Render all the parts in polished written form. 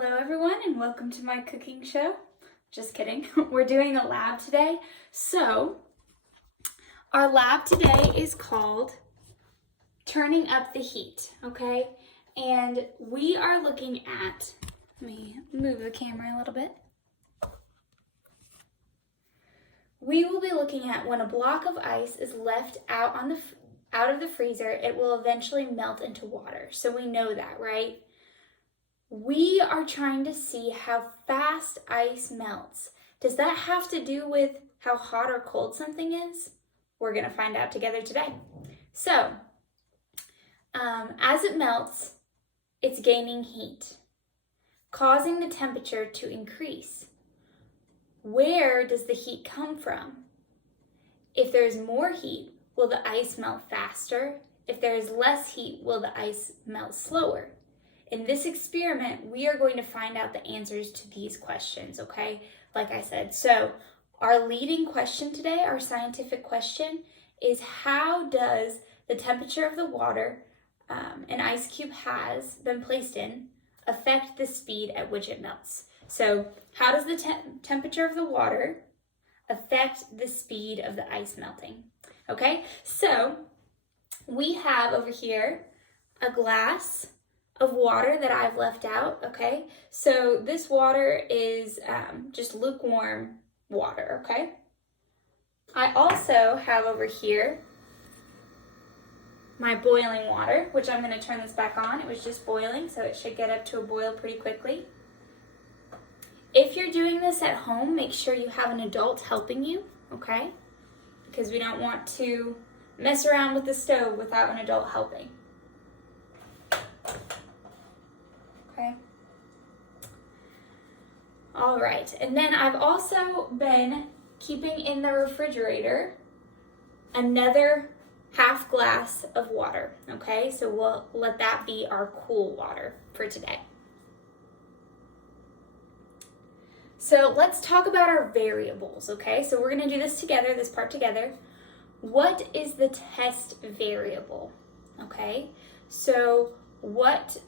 Hello everyone and welcome to my cooking show. Just kidding, we're doing a lab today. So our lab today is called Turning Up the Heat, okay? And we are looking at, let me move the camera a little bit. We will be looking at when a block of ice is left out of the freezer, it will eventually melt into water. So we know that, right? We are trying to see how fast ice melts. Does that have to do with how hot or cold something is? We're going to find out together today. So, as it melts, it's gaining heat, causing the temperature to increase. Where does the heat come from? If there's more heat, will the ice melt faster? If there is less heat, will the ice melt slower? In this experiment, we are going to find out the answers to these questions, okay? Like I said, so our leading question today, our scientific question, is how does the temperature of the water an ice cube has been placed in affect the speed at which it melts? So how does the temperature of the water affect the speed of the ice melting? Okay, so we have over here a glass of water that I've left out, okay? So this water is just lukewarm water, okay? I also have over here my boiling water, which I'm gonna turn this back on. It was just boiling, so it should get up to a boil pretty quickly. If you're doing this at home, make sure you have an adult helping you, okay? Because we don't want to mess around with the stove without an adult helping. Okay. All right, and then I've also been keeping in the refrigerator another half glass of water, okay? So we'll let that be our cool water for today. So let's talk about our variables, okay? So we're gonna do this together, this part together. What is the test variable, okay? So what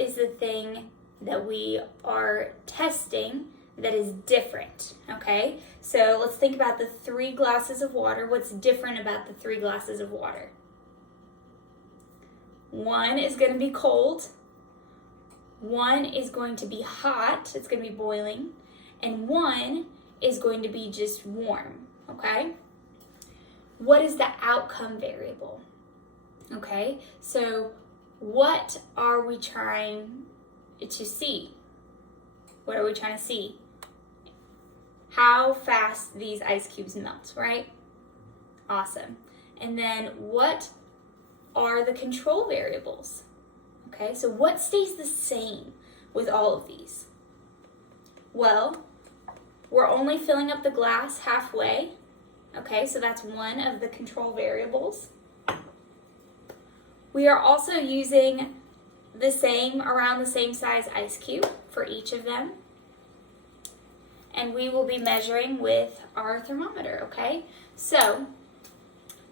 is the thing that we are testing that is different, okay? So let's think about the 3 glasses of water. What's different about the 3 glasses of water? One is going to be cold, one is going to be hot, it's going to be boiling, and one is going to be just warm, okay? What is the outcome variable? Okay, so what are we trying to see? What are we trying to see? How fast these ice cubes melt, right? Awesome. And then what are the control variables? Okay, so what stays the same with all of these? Well, we're only filling up the glass halfway. Okay, so that's one of the control variables. We are also using around the same size ice cube for each of them. And we will be measuring with our thermometer, okay? So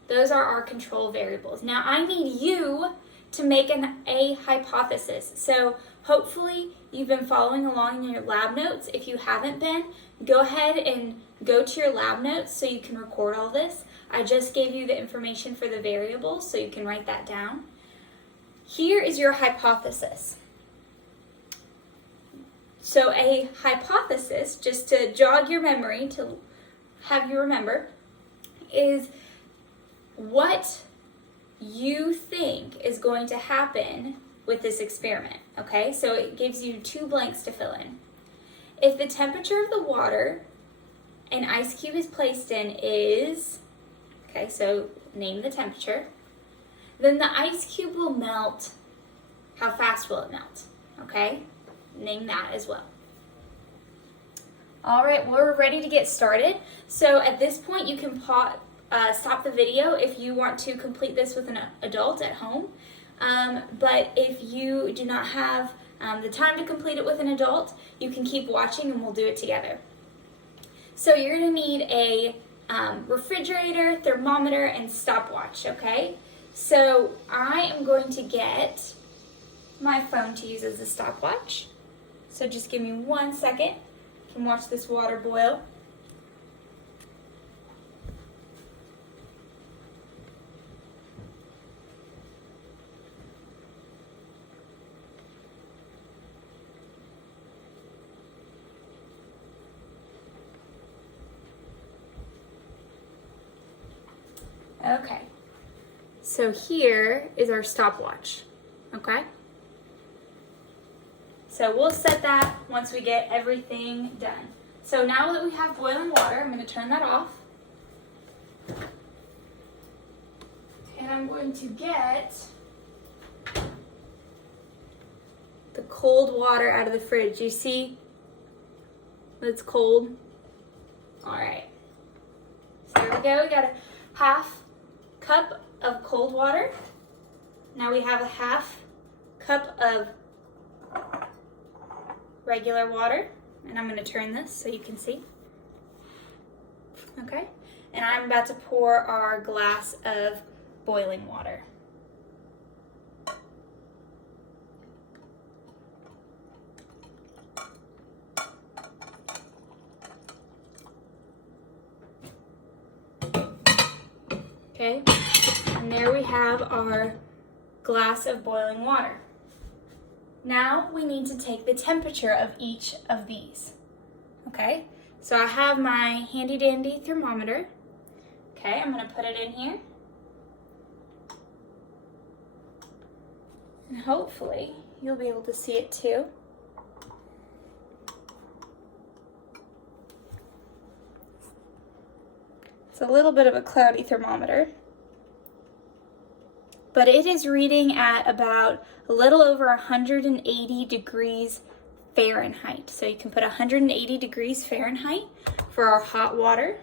those are our control variables. Now I need you to make a hypothesis. So hopefully you've been following along in your lab notes. If you haven't been, go ahead and go to your lab notes so you can record all this. I just gave you the information for the variables so you can write that down. Here is your hypothesis. So a hypothesis, just to jog your memory, to have you remember, is what you think is going to happen with this experiment, okay? So it gives you 2 blanks to fill in. If the temperature of the water an ice cube is placed in is, okay, so name the temperature, then the ice cube will melt. How fast will it melt? Okay, name that as well. All right, we're ready to get started. So at this point, you can stop the video if you want to complete this with an adult at home. But if you do not have the time to complete it with an adult, you can keep watching and we'll do it together. So you're gonna need a refrigerator, thermometer, and stopwatch, okay? So I am going to get my phone to use as a stopwatch. So just give me 1 second. I can watch this water boil. Okay, so here is our stopwatch, okay? So we'll set that once we get everything done. So now that we have boiling water, I'm going to turn that off. And I'm going to get the cold water out of the fridge. You see it's cold? All right. So here we go. We got a half cup of cold water. Now we have a half cup of regular water, and I'm going to turn this so you can see. Okay, and I'm about to pour our glass of boiling water. Okay, and there we have our glass of boiling water. Now we need to take the temperature of each of these. Okay, so I have my handy dandy thermometer. Okay, I'm going to put it in here. And hopefully you'll be able to see it too. It's a little bit of a cloudy thermometer, but it is reading at about a little over 180 degrees Fahrenheit. So you can put 180 degrees Fahrenheit for our hot water.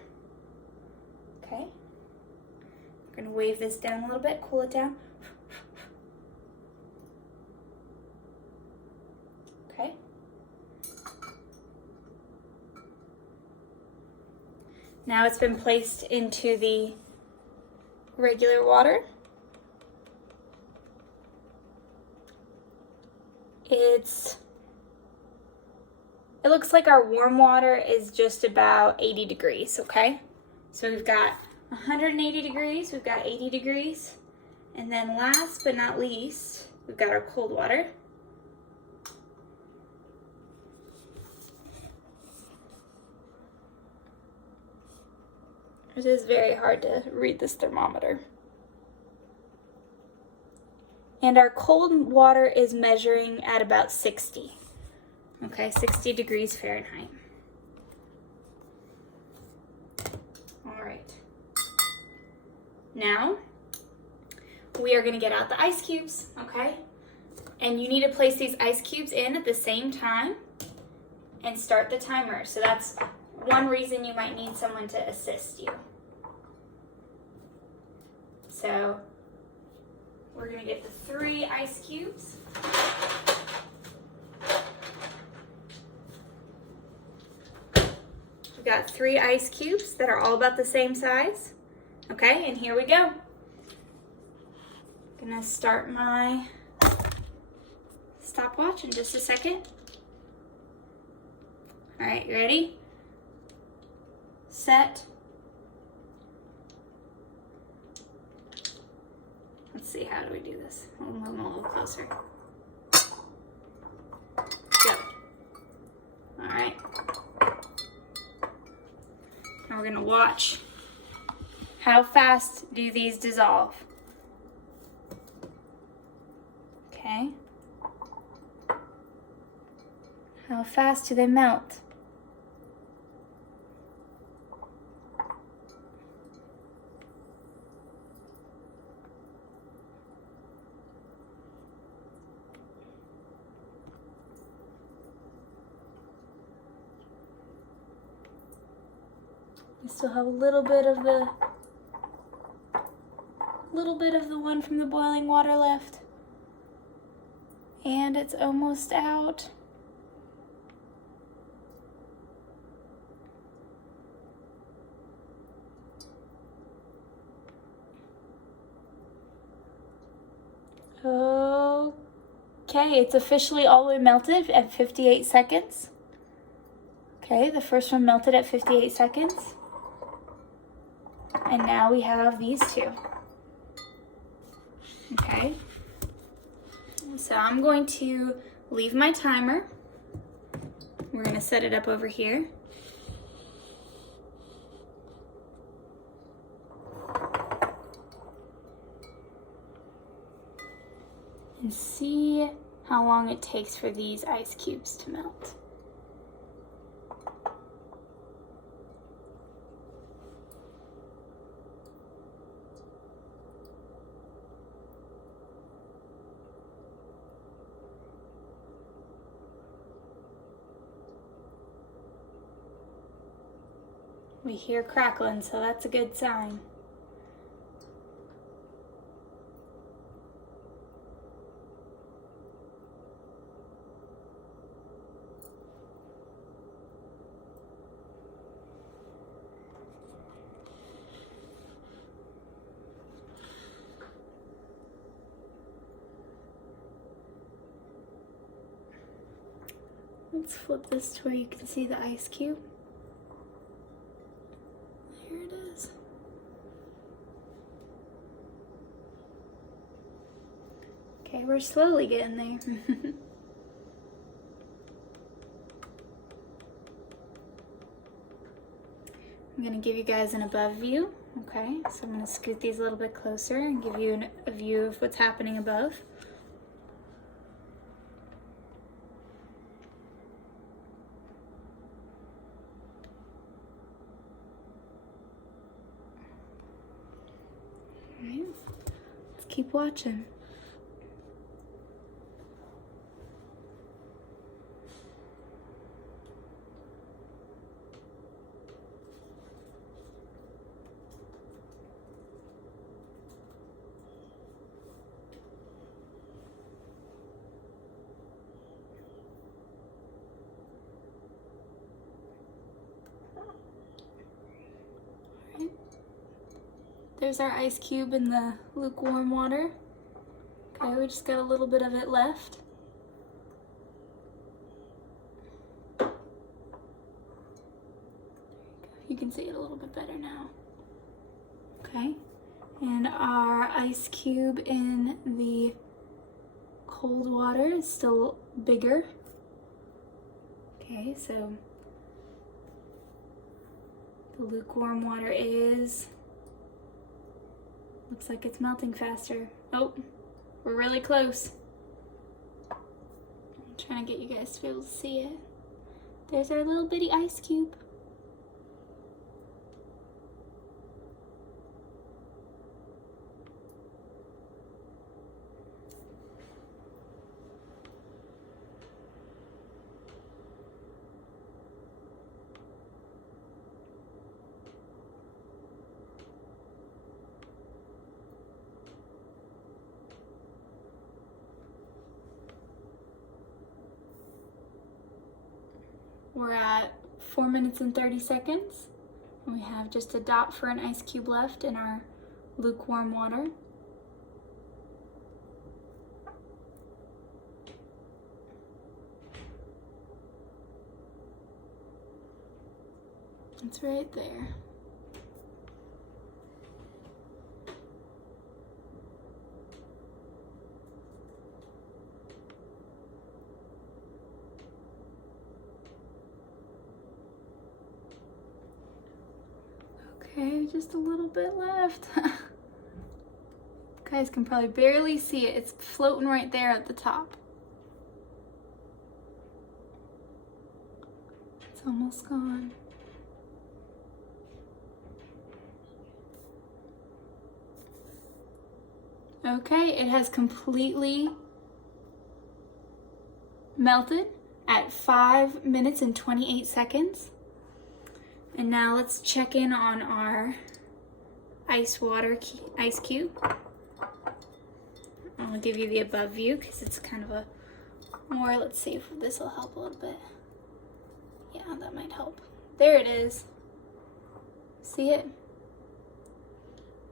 Okay. I'm going to wave this down a little bit, cool it down. Okay. Now it's been placed into the regular water. It looks like our warm water is just about 80 degrees, okay? So we've got 180 degrees, we've got 80 degrees, and then last but not least, we've got our cold water. It is very hard to read this thermometer. And our cold water is measuring at about 60. Okay, 60 degrees Fahrenheit. All right. Now, we are gonna get out the ice cubes, okay? And you need to place these ice cubes in at the same time and start the timer. So that's one reason you might need someone to assist you. So, we're gonna get the 3 ice cubes. We've got 3 ice cubes that are all about the same size. Okay, and here we go. Gonna start my stopwatch in just a second. All right, you ready? Set. Let's see, how do we do this? I'll move them a little closer. Go. All right. Now we're gonna watch. How fast do these dissolve? Okay. How fast do they melt? We still have a little bit of the one from the boiling water left. And it's almost out. Okay, Okay, it's officially all the way melted at 58 seconds. Okay, the first one melted at 58 seconds. And now we have these two. Okay, so I'm going to leave my timer. We're going to set it up over here. And see how long it takes for these ice cubes to melt. We hear crackling, so that's a good sign. Let's flip this to where you can see the ice cube. Here it is. Okay, we're slowly getting there. I'm going to give you guys an above view. Okay, so I'm going to scoot these a little bit closer and give you a view of what's happening above. Alright, let's keep watching. There's our ice cube in the lukewarm water. Okay, we just got a little bit of it left. You can see it a little bit better now. Okay, and our ice cube in the cold water is still bigger. Okay, so the lukewarm water looks like it's melting faster. Oh, we're really close. I'm trying to get you guys to be able to see it. There's our little bitty ice cube. We're at 4 minutes and 30 seconds. And we have just a dot for an ice cube left in our lukewarm water. It's right there. Okay, just a little bit left. You guys can probably barely see it. It's floating right there at the top. It's almost gone. Okay, it has completely melted at 5 minutes and 28 seconds. And now let's check in on our ice cube. I'll give you the above view because it's kind of a more, let's see if this will help a little bit. Yeah, that might help. There it is. See it?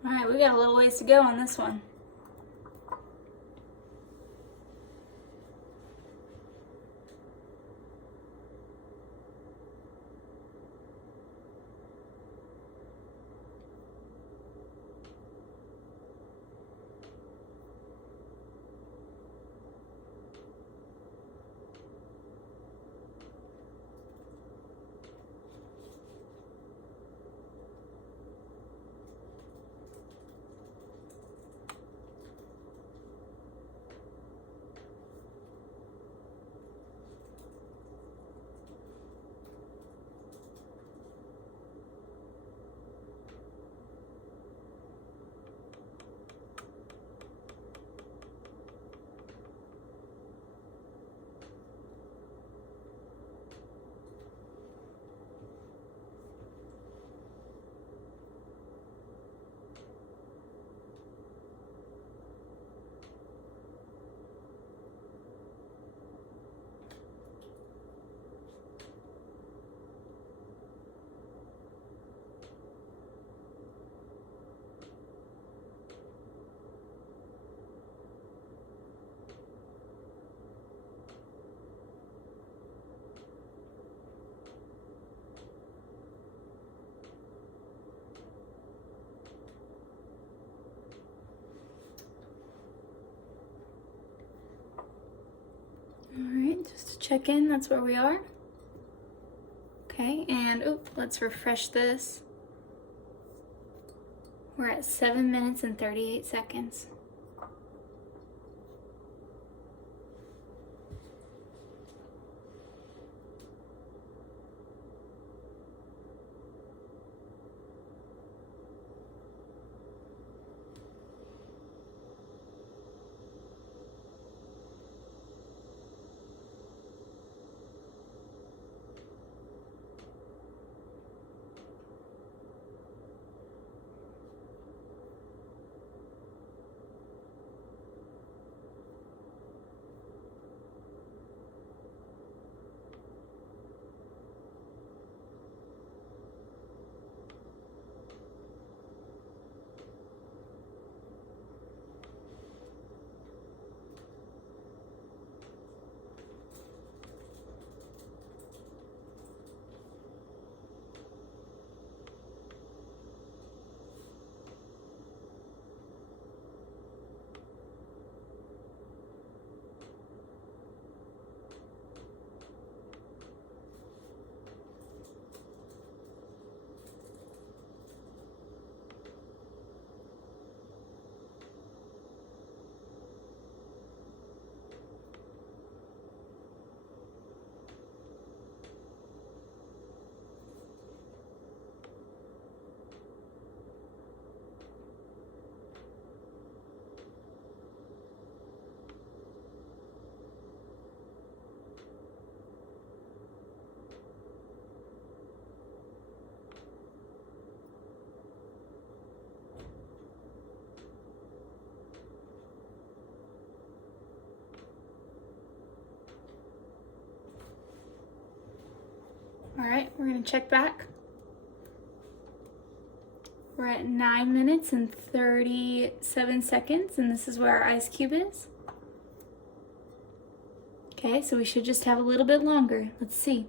All right, we got a little ways to go on this one. Just to check in, that's where we are. Okay, and let's refresh this. We're at 7 minutes and 38 seconds. All right, we're gonna check back. We're at 9 minutes and 37 seconds, and this is where our ice cube is. Okay, so we should just have a little bit longer. Let's see.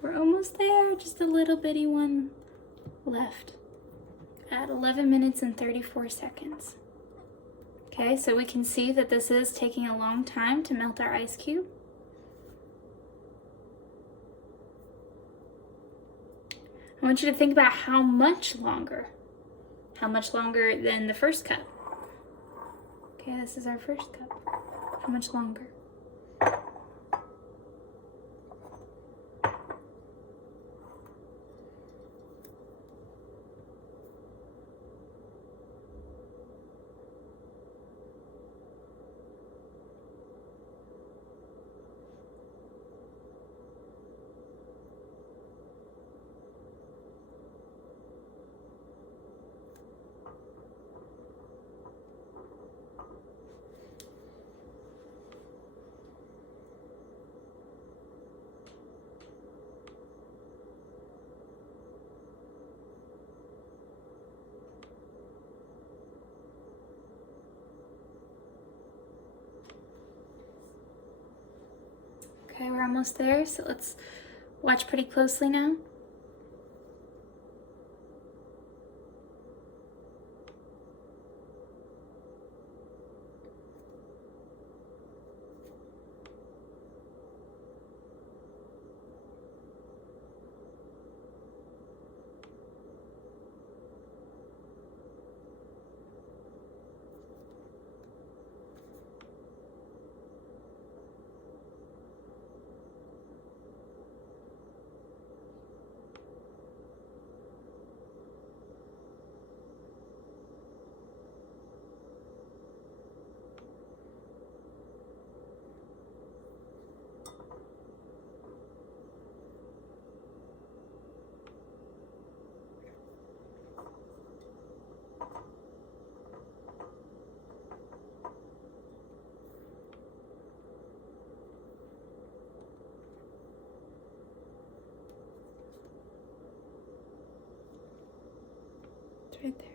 We're almost there, just a little bitty one left at 11 minutes and 34 seconds. Okay, so we can see that this is taking a long time to melt our ice cube. I want you to think about how much longer than the first cup. Okay, this is our first cup. How much longer? Okay, we're almost there, so let's watch pretty closely now. It's right there.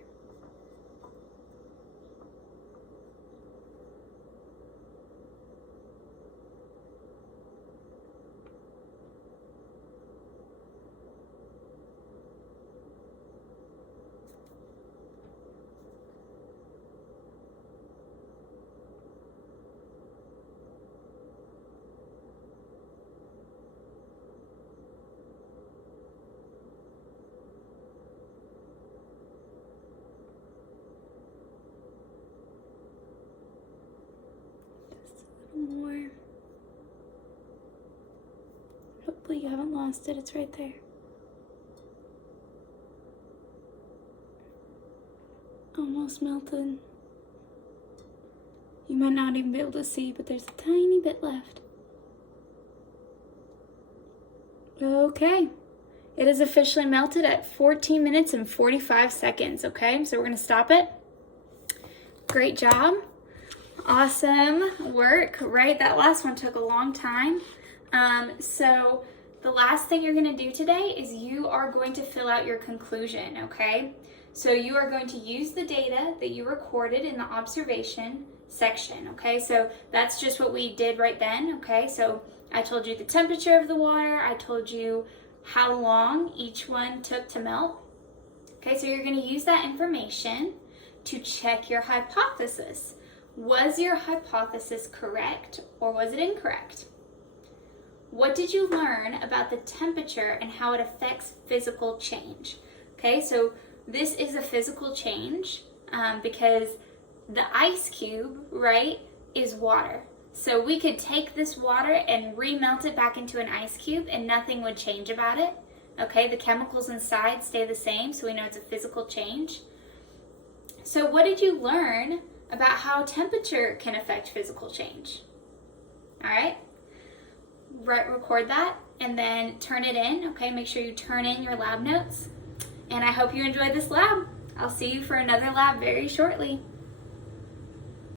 More. Hopefully you haven't lost it. It's right there. Almost melted. You might not even be able to see, but there's a tiny bit left. Okay. It is officially melted at 14 minutes and 45 seconds, okay? So we're gonna stop it. Great job. Awesome work, right? That last one took a long time. So the last thing you're gonna do today is you are going to fill out your conclusion, okay? So you are going to use the data that you recorded in the observation section, okay? So that's just what we did right then, okay? So I told you the temperature of the water, I told you how long each one took to melt. Okay, so you're gonna use that information to check your hypothesis. Was your hypothesis correct or was it incorrect? What did you learn about the temperature and how it affects physical change? Okay, so this is a physical change because the ice cube, right, is water. So we could take this water and remelt it back into an ice cube and nothing would change about it. Okay, the chemicals inside stay the same, so we know it's a physical change. So what did you learn about how temperature can affect physical change? All right, record that and then turn it in. Okay, make sure you turn in your lab notes. And I hope you enjoyed this lab. I'll see you for another lab very shortly.